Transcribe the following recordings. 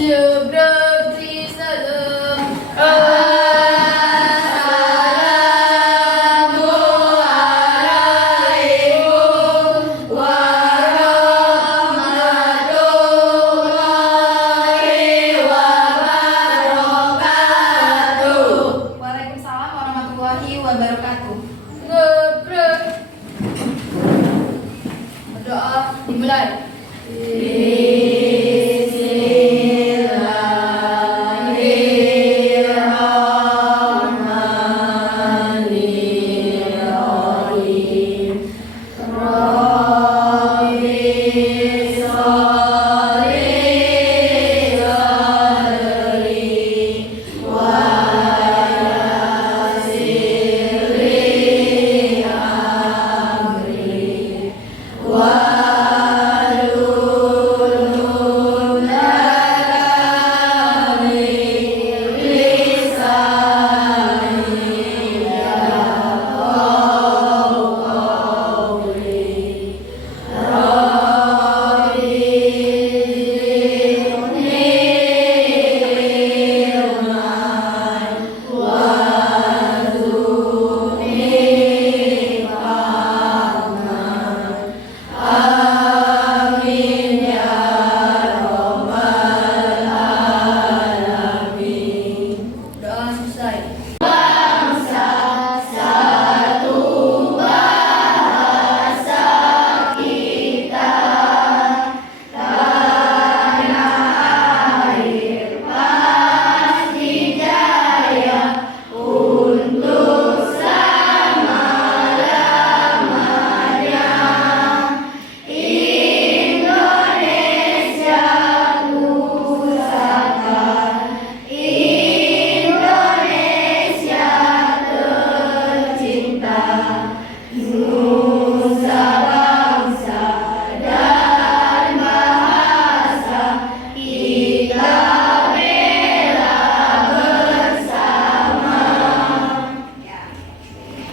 Seberapa salam. Waalaikumsalam warahmatullahi wabarakatuh. Ngebrek. Berdoa dimulai. Doa selesai.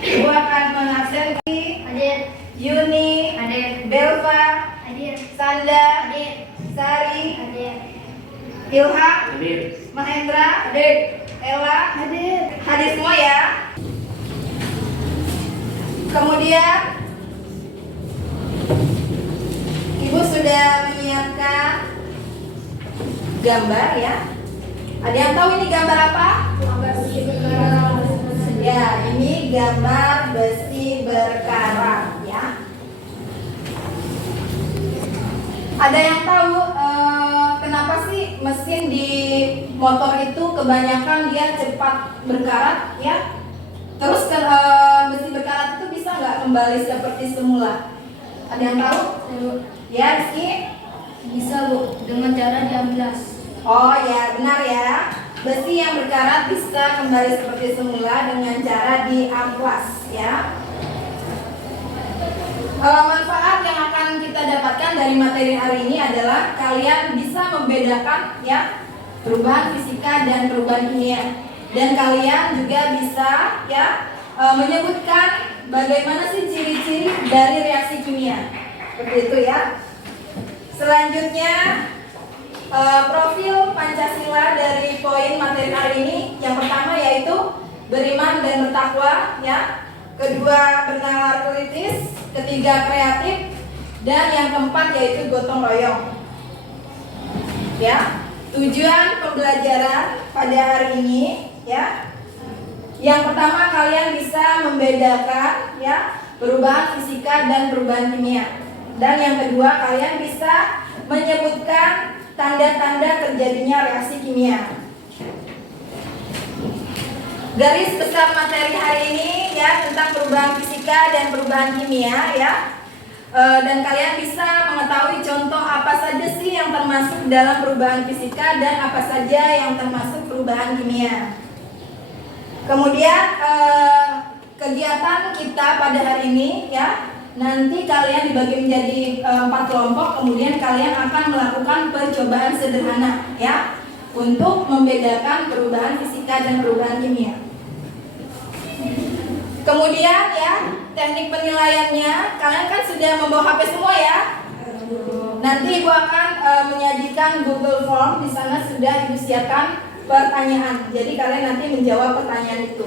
Ibu akan mengabsen Hadir. Yuni, Hadir. Belva, Hadir. Sanda, Hadir. Sari, Hadir. Ilham, Hadir. Mahendra, Hadir. Ella, Hadir. hadir semua ya. Kemudian Ibu sudah menyiapkan gambar ya. Ada yang tahu ini gambar apa? Ya, ini gambar besi berkarat ya. Ada yang tahu kenapa sih mesin di motor itu kebanyakan dia cepat berkarat ya? Terus besi berkarat itu bisa nggak kembali seperti semula? Ada yang tahu? Ya, Rizky? Bisa Bu, dengan cara diamplas. Oh ya, benar ya. Besi yang berkarat bisa kembali seperti semula dengan cara diamplas ya. Manfaat yang akan kita dapatkan dari materi hari ini adalah kalian bisa membedakan ya perubahan fisika dan perubahan kimia. Dan kalian juga bisa ya menyebutkan bagaimana sih ciri-ciri dari reaksi kimia. Seperti itu ya. Selanjutnya profil Pancasila dari poin materi hari ini. Yang pertama yaitu beriman dan bertakwa ya. Kedua bernalar kritis, ketiga kreatif, dan yang keempat yaitu gotong royong. Ya. Tujuan pembelajaran pada hari ini ya. Yang pertama kalian bisa membedakan ya perubahan fisika dan perubahan kimia. Dan yang kedua kalian bisa menyebutkan tanda-tanda terjadinya reaksi kimia. Garis besar materi hari ini ya tentang perubahan fisika dan perubahan kimia ya. Dan kalian bisa mengetahui contoh apa saja sih yang termasuk dalam perubahan fisika dan apa saja yang termasuk perubahan kimia. Kemudian kegiatan kita pada hari ini ya, nanti kalian dibagi menjadi 4 kelompok. Kemudian kalian akan melakukan percobaan sederhana ya untuk membedakan perubahan fisika dan perubahan kimia. Kemudian ya teknik penilaiannya, kalian kan sudah membawa HP semua ya. Nanti Ibu akan menyajikan Google Form. Di sana sudah Ibu siapkan pertanyaan. Jadi kalian nanti menjawab pertanyaan itu.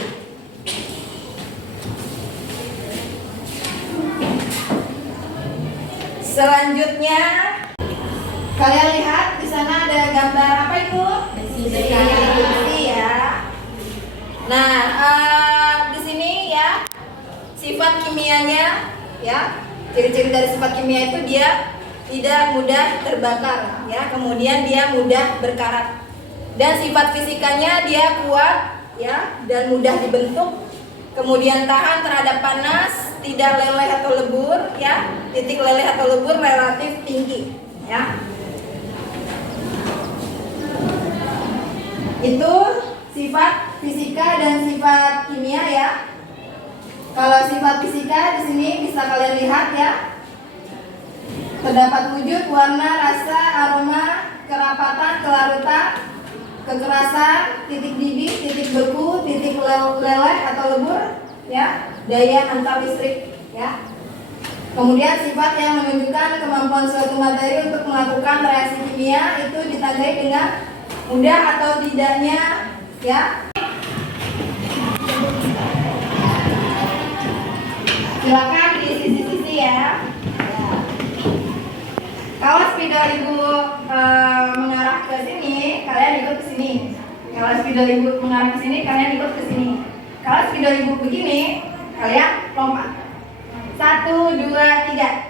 Selanjutnya kalian lihat di sana ada gambar apa itu? Besi ya. Nah, di sini ya sifat kimianya ya. Ciri-ciri dari sifat kimia itu dia tidak mudah terbakar ya, kemudian dia mudah berkarat. Dan sifat fisikanya dia kuat ya dan mudah dibentuk. Kemudian tahan terhadap panas, tidak leleh atau lebur ya. Titik leleh atau lebur relatif tinggi ya. Itu sifat fisika dan sifat kimia ya. Kalau sifat fisika di sini bisa kalian lihat ya. Terdapat wujud, warna, rasa, aroma, kerapatan, kelarutan, kekerasan, titik didih, titik beku, titik leleh atau lebur ya, daya antar listrik ya. Kemudian sifat yang menunjukkan kemampuan suatu materi untuk melakukan reaksi kimia itu ditandai dengan mudah atau tidaknya ya. Silakan di sisi-sisi ya. Kalau spidol Ibu mengarah ke sini, kalian ikut ke sini. Kalau spidol Ibu mengarah ke sini, kalian ikut ke sini. Kalau spidol Ibu begini, kalian lompat. 1, 2, 3.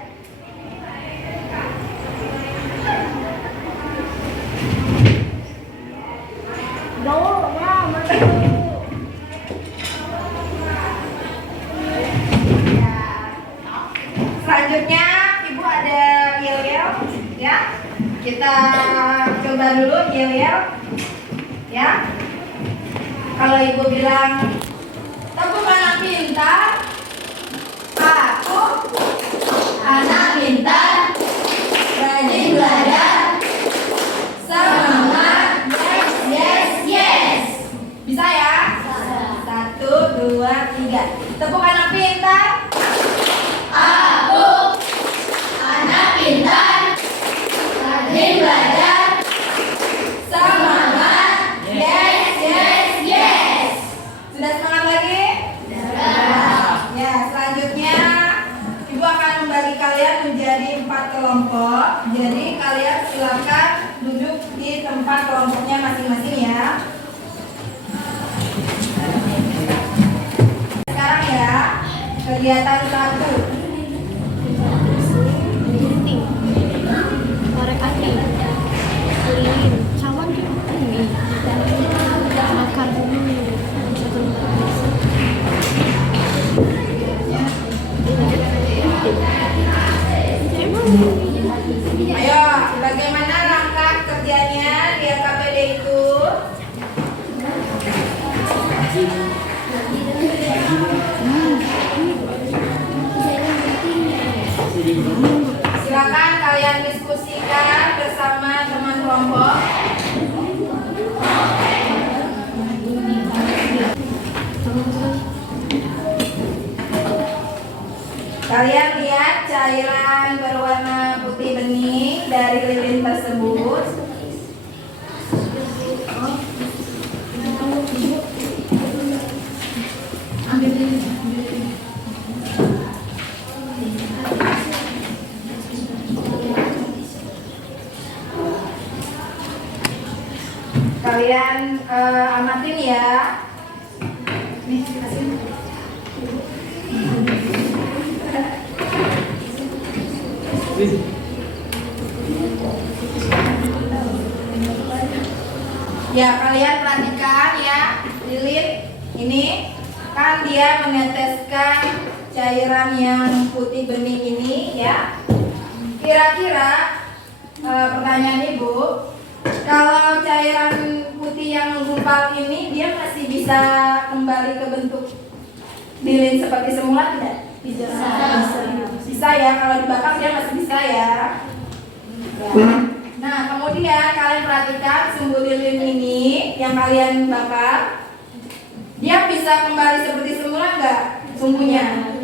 Selanjutnya Ibu ada yel-yel ya. Kita coba dulu yel-yel ya. Kalau Ibu bilang tepuk anak pintar, aku anak pintar, rajin belajar, semangat, yes, yes, yes. Bisa ya? 1, 2, 3. Tepuk anak pintar. Aku anak pintar, rajin belajar, semangat, yes, yes, yes. Sudah semangat lagi? Sudah. Ya, selanjutnya Ibu akan membagi kalian menjadi 4 kelompok. Jadi kalian silakan duduk di tempat kelompoknya masing-masing ya. Sekarang ya, kegiatan 1. Korek api, lilin, cawan juga ini, bakar bumi, Ayo, bagaimana langkah kerjanya di KPD itu? Silakan kalian diskusikan bersama teman kelompok. Kalian lihat cairan berwarna putih bening dari lilin tersebut. Kalian amatin ya. Nih, kasih. Ya, kalian perhatikan ya, lilin ini kan dia meneteskan cairan yang putih bening ini ya. Kira-kira pertanyaan Ibu, kalau cairan putih yang menggumpal ini dia masih bisa kembali ke bentuk lilin seperti semula tidak? Bisa. Bisa ya, kalau dibakar dia masih bisa ya. Nah, kemudian kalian perhatikan sumbu lilin ini yang kalian bakar, dia bisa kembali seperti semula nggak sumbunya?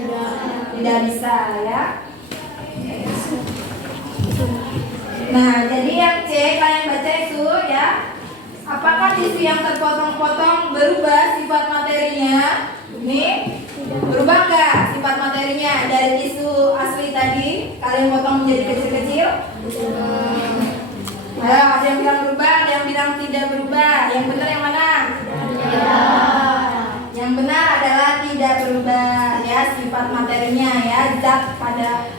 Tidak bisa ya. Nah, jadi yang C kalian baca itu ya. Apakah tisu yang terpotong-potong berubah sifat materinya? Ini berubah nggak sifat materinya dari tisu asli tadi? Kalian potong menjadi kecil-kecil? Ayo, ada yang bilang berubah, ada yang bilang tidak berubah. Yang benar yang mana? Yang benar adalah tidak berubah ya sifat materinya ya, zat pada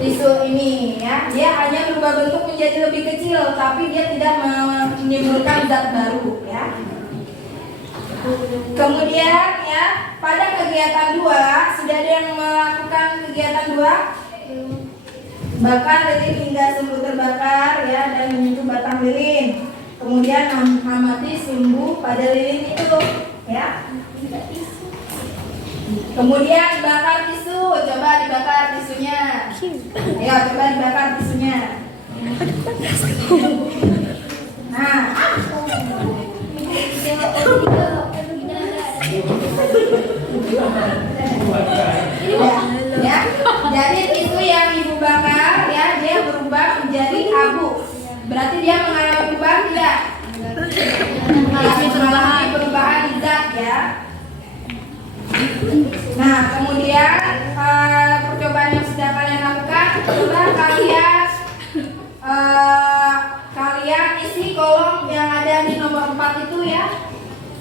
tisu ini ya. Dia hanya berubah bentuk menjadi lebih kecil, tapi dia tidak menimbulkan zat baru ya. Kemudian ya, pada kegiatan 2 sudah ada yang melakukan kegiatan 2? Bakar lilin hingga sumbu terbakar ya, dan menyentuh batang lilin. Kemudian amati sumbu pada lilin itu ya. Kemudian bakar tisu, coba dibakar tisunya. Ayo coba dibakar tisunya. Nah, ya, jadi tisu yang ibu bakar ya, dia berubah menjadi abu. Berarti dia mengalami perubahan tidak? Mengalami perubahan zat ya. Nah, kemudian percobaan yang sudah kalian lakukan, coba kalian isi kolom yang ada di nomor 4 itu ya.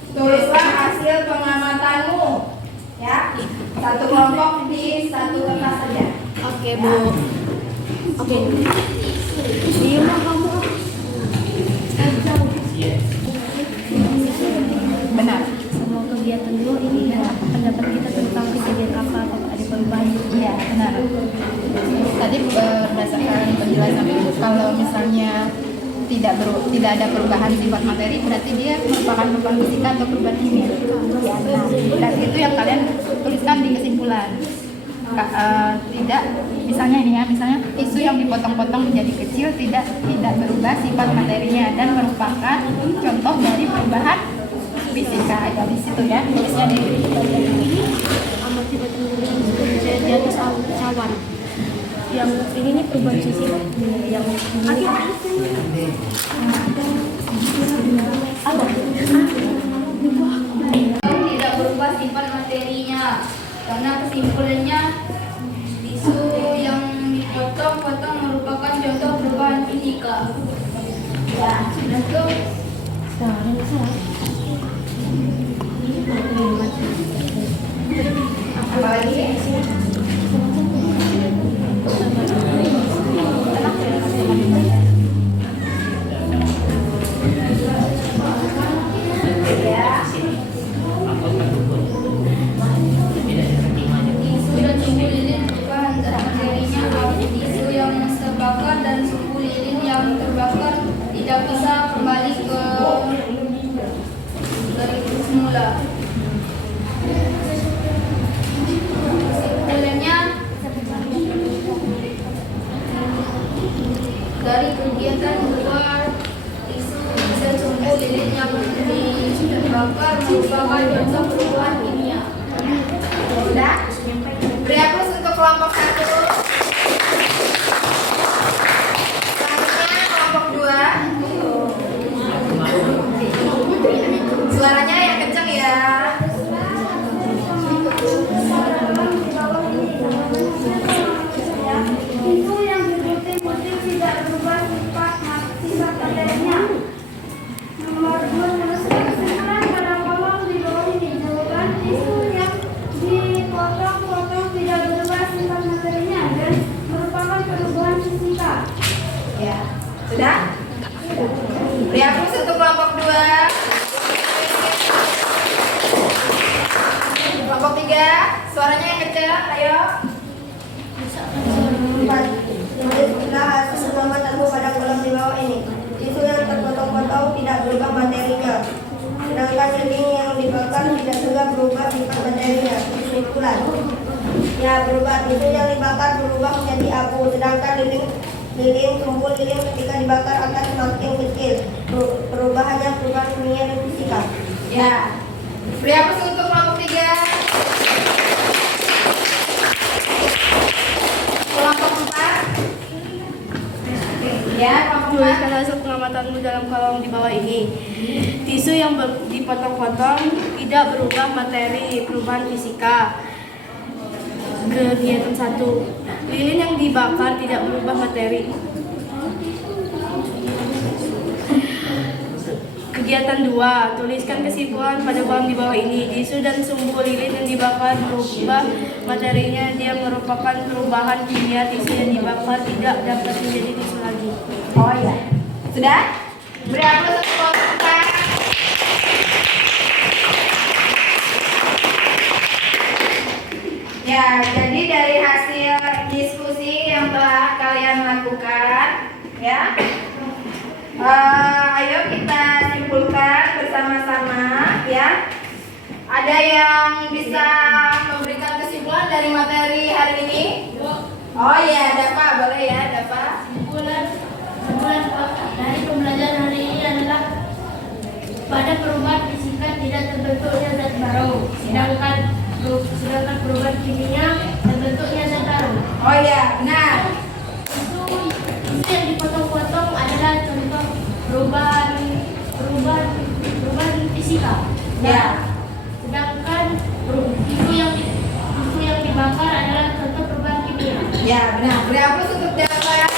Tulislah hasil pengamatanmu ya. Satu kelompok di satu kertas saja. Oke, Bu. Oke. Iya, kamu. Benar. Semua kegiatan dulu ini ya, pendapat kita tentang kejadian apa ada perubahan. Iya, benar. Tadi berdasarkan penjelasan Ibu, kalau misalnya tidak ada perubahan sifat materi, berarti dia merupakan perubahan fisika atau perubahan kimia. Ya, nah, dan itu yang kalian tuliskan di kesimpulan. Tidak, misalnya ini ya, misalnya tisu yang dipotong-potong menjadi kecil tidak berubah sifat materinya dan merupakan contoh dari perubahan fisika. Ada di situ ya, tulisnya di Ini amati batang lilin di atas cawan. Yang ini perubahan fisika yang ini Tidak berubah sifat materinya, karena kesimpulannya tisu yang dipotong-potong merupakan contoh perubahan fisika. Ya, sudah tuh. apa lagi? Tisu dan sumbu lilin berubah zat materinya abu. Tisu yang terbakar dan sumbu lilin yang terbakar tidak bisa kembali ke dari semula. Kesimpulannya, dari kegiatan 2, tisu dan sumbu lilin yang dibakar merupakan contoh perubahan kimia. Sudah? Beri hapus untuk kelompok 1. Selanjutnya kelompok 2. Suaranya yang kencang ya. Tisu yang diputih-putih tidak berubah sifat materinya. Nomor 2, menuliskan kesimpulan pada kolom di bawah ini. Jawaban tisu yang dipotong-potong tidak berubah sifat materinya dan merupakan perubahan fisika. Ya. Sudah? Beri hapus untuk kelompok 2. Kelompok 3, suaranya yang kencang, ayo. 4. Menulislah hasil pengamatanmu pada kolom di bawah ini. Tisu yang terpotong-potong tidak berubah materinya, sedangkan lilin yang dibakar tidak juga berubah sifat materinya. Kesimpulan, ya berubah. Tisu yang dibakar berubah menjadi abu, sedangkan sumbu lilin ketika dibakar akan semakin kecil. Perubahannya perubahan kimia dan fisika. Ya. Beri hapus untuk kelompok 3. Kelompok 4. Ya, Tuliskan hasil pengamatanmu dalam kolom di bawah ini. Tisu yang dipotong-potong tidak berubah materi, perubahan fisika. Kegiatan 1. Lilin yang dibakar tidak berubah materi. Kegiatan 2. Tuliskan kesimpulan pada kolom di bawah ini. Tisu dan sumbu lilin yang dibakar berubah materinya. Dia merupakan perubahan kimia. Tisu yang dibakar tidak dapat menjadi tisu lagi. Oh ya, sudah? Beri aplaus untuk kelompok kita. Ya, jadi dari hasil diskusi yang telah kalian lakukan, ya, ayo kita simpulkan bersama-sama, ya. Ada yang bisa memberikan kesimpulan dari materi hari ini? Oh ya, Dava, boleh ya, Dava. Kesimpulan dari pembelajaran hari ini adalah pada perubahan fisika tidak terbentuknya zat baru, sedangkan perubahan kimia terbentuknya zat baru. Oh ya, benar. Itu yang dipotong-potong adalah contoh perubahan fisika. Ya. Sedangkan itu yang dibakar adalah contoh perubahan kimia. Ya, benar. Beri aplaus untuk Dava.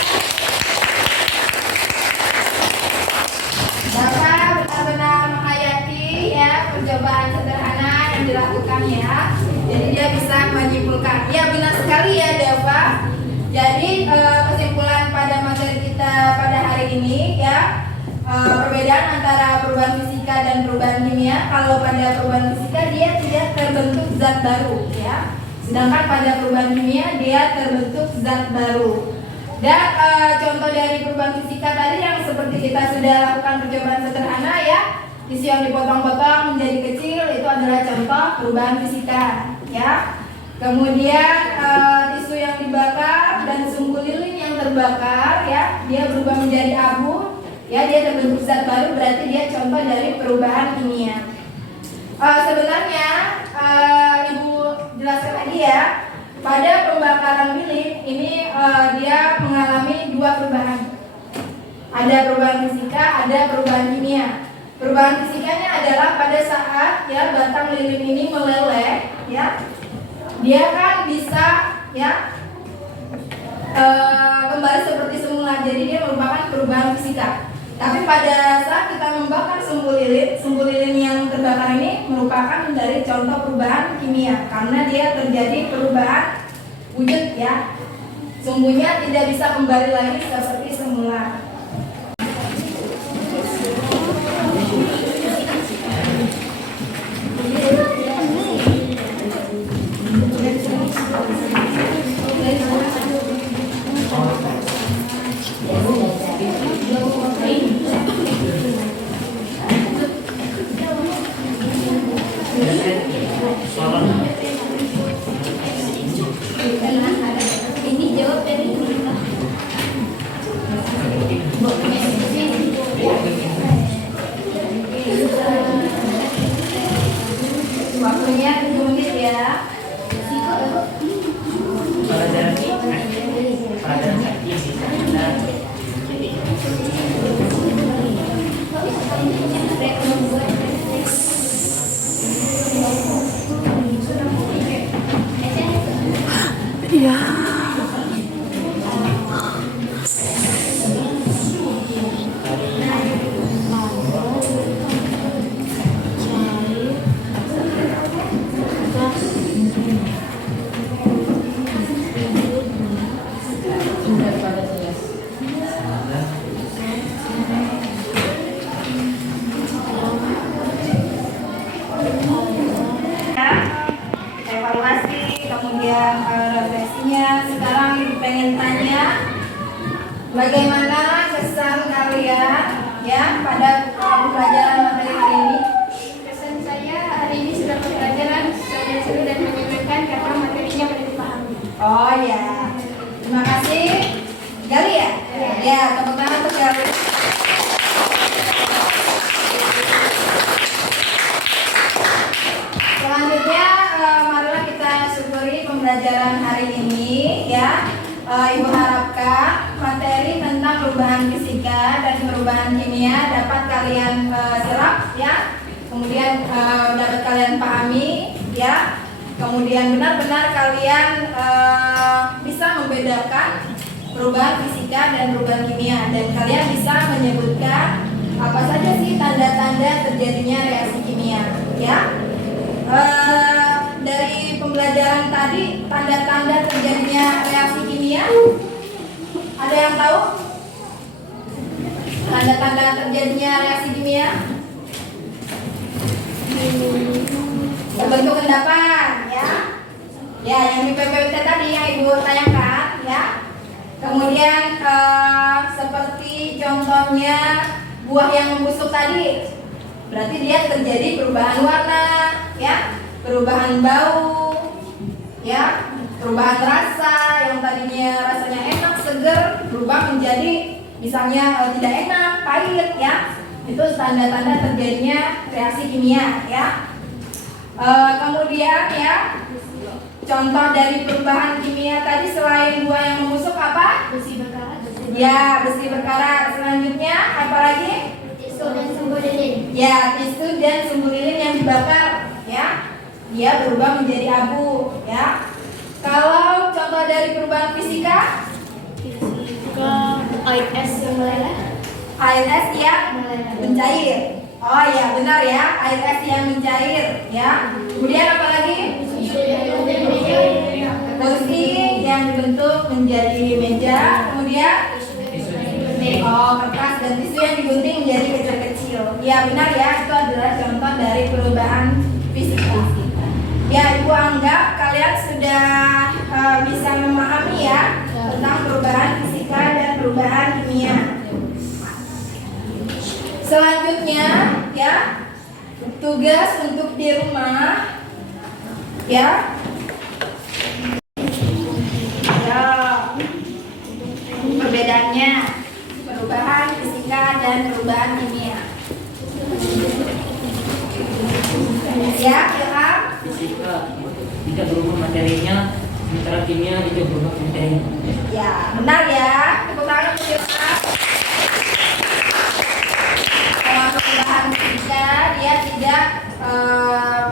Dava benar-benar menghayati ya percobaan sederhana yang dilakukan ya. Jadi dia bisa menyimpulkan. Ya, benar sekali ya Dava. Jadi kesimpulan pada materi kita pada hari ini ya, perbedaan antara perubahan fisika dan perubahan kimia. Kalau pada perubahan fisika dia tidak terbentuk zat baru ya. Sedangkan pada perubahan kimia dia terbentuk zat baru. Dan contoh dari perubahan fisika tadi yang seperti kita sudah lakukan percobaan sederhana ya, tisu yang dipotong-potong menjadi kecil itu adalah contoh perubahan fisika ya. Kemudian tisu yang dibakar dan sumbu lilin yang terbakar ya, dia berubah menjadi abu ya, dia terbentuk zat baru, berarti dia contoh dari perubahan kimia. Sebenarnya Ibu jelaskan lagi ya, pada pembakaran lilin ini dia mengalami dua perubahan. Ada perubahan fisika, ada perubahan kimia. Perubahan fisikanya adalah pada saat ya batang lilin ini meleleh ya, dia kan bisa ya kembali seperti semula. Jadi dia merupakan perubahan fisika. Tapi pada saat kita membakar sumbu lilin yang terbakar ini merupakan dari contoh perubahan kimia karena dia terjadi perubahan wujud ya. Sumbunya tidak bisa kembali lagi seperti semula. Ini jawab dari Waktunya 7 menit ya. Evaluasi, kemudian refleksinya. Sekarang pengen tanya, bagaimana kesan kalian ya pada pembelajaran materi hari ini? Kesan saya hari ini sudah pembelajaran sangat seru dan menyenangkan karena materinya mudah dipahami. Oh ya, terima kasih. Gali ya? Ya, tepuk tangan untuk Gali. Selanjutnya, marilah kita syukuri pembelajaran hari ini ya. Ibu harapkan materi tentang perubahan fisika ya. Kemudian dapat kalian pahami ya. Kemudian benar-benar kalian bisa membedakan perubahan fisika dan perubahan kimia, dan kalian bisa menyebutkan apa saja sih tanda-tanda terjadinya reaksi kimia ya. Dari pembelajaran tadi, tanda-tanda terjadinya reaksi kimia, ada yang tahu? Tanda-tanda terjadinya reaksi kimia? Bentuk endapan ya. Ya, yang di PPT tadi yang Ibu tayangkan ya. Kemudian seperti contohnya buah yang membusuk tadi, berarti dia terjadi perubahan warna ya, perubahan bau ya, perubahan rasa. Yang tadinya rasanya enak, seger, berubah menjadi misalnya tidak enak, pahit ya. Itu tanda-tanda terjadinya reaksi kimia ya. Kemudian ya, contoh dari perubahan kimia tadi selain buah yang membusuk apa? Besi berkarat. Ya, besi berkarat. Selanjutnya apa lagi? Tisu dan sumbu lilin. Ya, tisu dan sumbu lilin yang dibakar ya, dia berubah menjadi abu ya. Kalau contoh dari perubahan fisika, Air es yang meleleh. air es yang mencair. Oh ya, benar ya, air es yang mencair ya. Kemudian apa lagi? Kursi yang dibentuk menjadi meja. Kemudian kertas dan tisu yang digunting menjadi kecil-kecil. Ya benar ya, itu adalah contoh dari perubahan fisika. Ya, Ibu anggap kalian sudah bisa memahami ya tentang perubahan fisika dan perubahan kimia. Selanjutnya ya, tugas untuk di rumah ya. Ya, perbedaannya perubahan fisika dan perubahan kimia. Ya, Ilham. Fisika tidak berubah materinya, sementara kimia tidak berubah materinya. Ya, benar ya. Tepuk tangan untuk Ilham. Kalau perubahan fisika dia tidak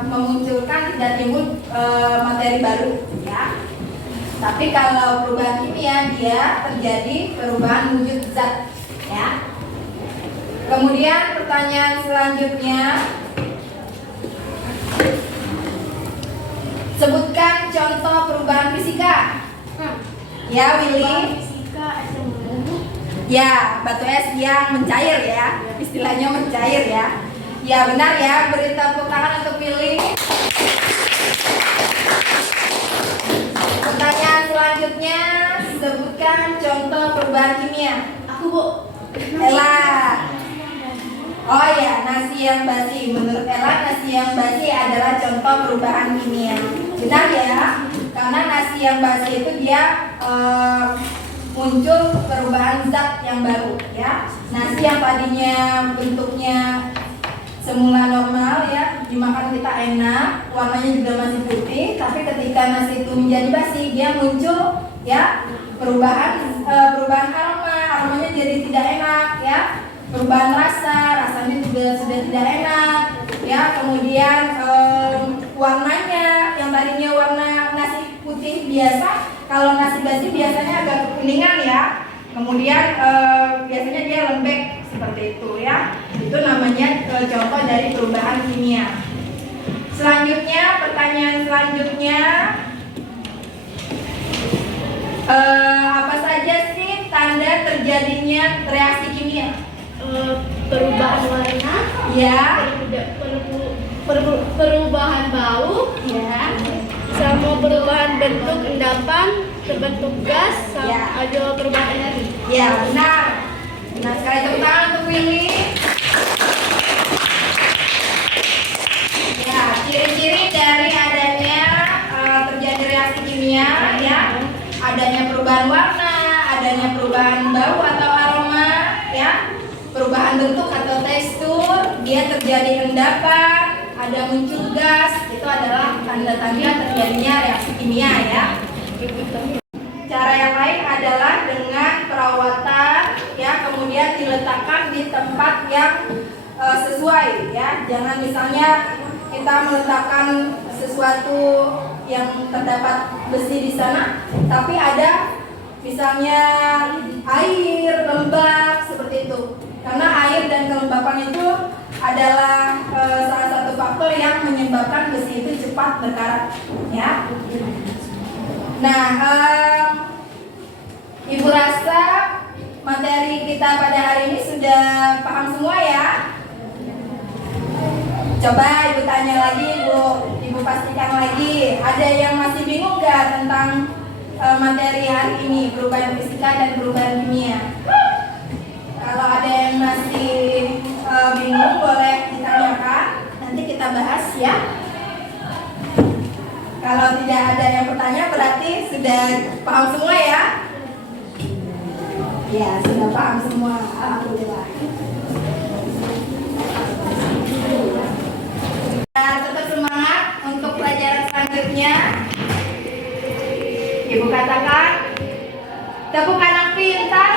memunculkan, tidak timbul materi baru ya. Tapi kalau perubahan kimia dia terjadi perubahan wujud zat ya. Kemudian pertanyaan selanjutnya, sebutkan contoh perubahan fisika. Ya, Willy. Fisika es yang meleleh. Ya, batu es yang mencair ya. Istilahnya mencair ya. Ya, benar ya. Beri tepuk tangan untuk Willy. Pertanyaan selanjutnya, sebutkan contoh perubahan kimia. Aku, Bu. Ella. Oh ya, nasi yang basi. Menurut Ella, nasi yang basi adalah contoh perubahan kimia. Benar ya? Karena nasi yang basi itu dia muncul perubahan zat yang baru ya. Nasi yang tadinya bentuknya semula normal ya, dimakan kita enak, warnanya juga masih putih, tapi ketika nasi itu menjadi basi, dia muncul ya perubahan aromanya jadi tidak enak ya, perubahan rasanya juga sudah tidak enak ya. Kemudian warnanya yang tadinya warna nasi putih biasa, kalau nasi basi biasanya agak kekuningan ya. Kemudian biasanya dia lembek seperti itu ya. Itu namanya contoh dari perubahan kimia. Selanjutnya, pertanyaan selanjutnya, apa saja sih tanda terjadinya reaksi kimia? Perubahan warna. Ya, Perubahan bau. ya, Sama perubahan bentuk endapan, terbentuk gas, sama Ya. ada perubahan energi. ya benar. Nah, sekali tepuk tangan untuk Willy. Ya, ciri-ciri dari adanya terjadi reaksi kimia ya, adanya perubahan warna, adanya perubahan bau atau aroma ya, perubahan bentuk atau tekstur, dia terjadi endapan, ada muncul gas, itu adalah tanda-tanda terjadinya reaksi kimia ya. Cara yang lain adalah dengan perawatan ya, kemudian diletakkan di tempat yang sesuai ya. Jangan misalnya kita meletakkan sesuatu yang terdapat besi di sana, tapi ada misalnya air, lembab seperti itu. Karena air dan kelembapan itu adalah salah satu faktor yang menyebabkan besi itu cepat berkarat ya. Nah, Ibu rasa materi kita pada hari ini sudah paham semua ya? Coba Ibu tanya lagi, Ibu pastikan lagi. Ada yang masih bingung nggak tentang materi hari ini, perubahan fisika dan perubahan kimia? Kalau ada yang masih bingung, boleh ditanyakan. Nanti kita bahas ya. Kalau tidak ada yang bertanya, berarti sudah paham semua ya? Ya, sudah paham semua. Alhamdulillah. Nah, tetap semangat untuk pelajaran selanjutnya. Ibu katakan, tepuk anak pintar.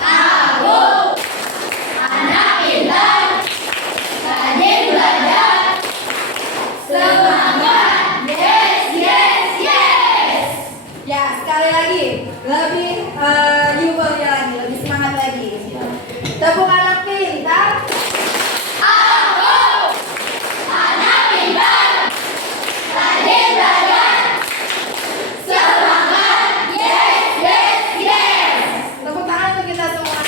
Aku anak pintar, rajin belajar, semangat, yes, yes, yes. Ya, sekali lagi, lebih euforia lagi, lebih semangat lagi. Tepuk anak pintar. Aku anak pintar, rajin belajar, semangat, yes, yes, yes. Tepuk tangan untuk kita semua.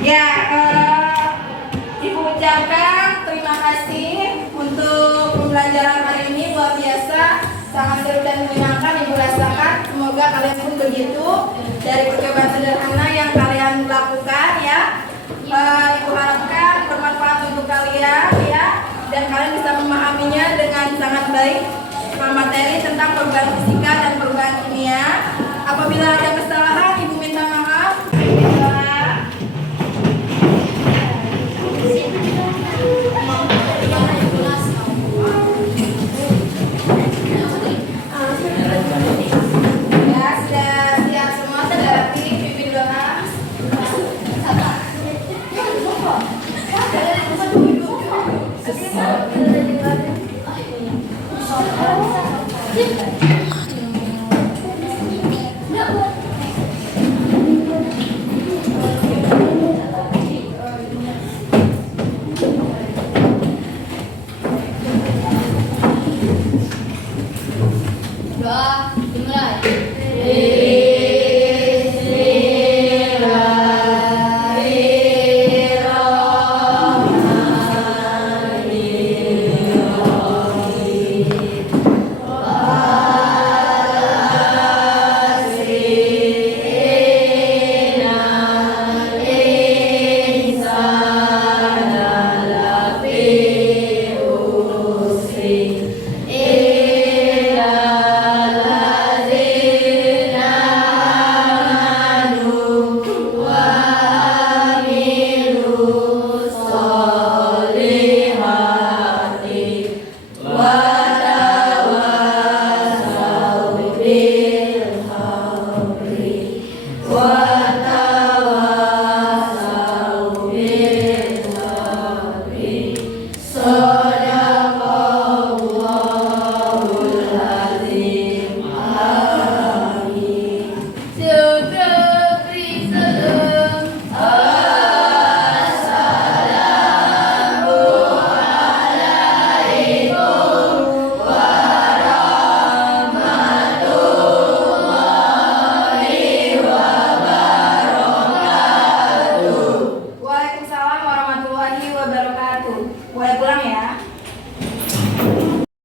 Ya, Ibu ucapkan terima kasih untuk pembelajaran hari ini, luar biasa, sangat seru dan menyenangkan. Ibu rasakan, semoga kalian pun begitu dari percobaan sederhana yang kalian lakukan ya. Ibu harapkan bermanfaat untuk kalian ya, dan kalian bisa memahaminya dengan sangat baik materi tentang perubahan fisika dan perubahan kimia. Apabila ada kesalahan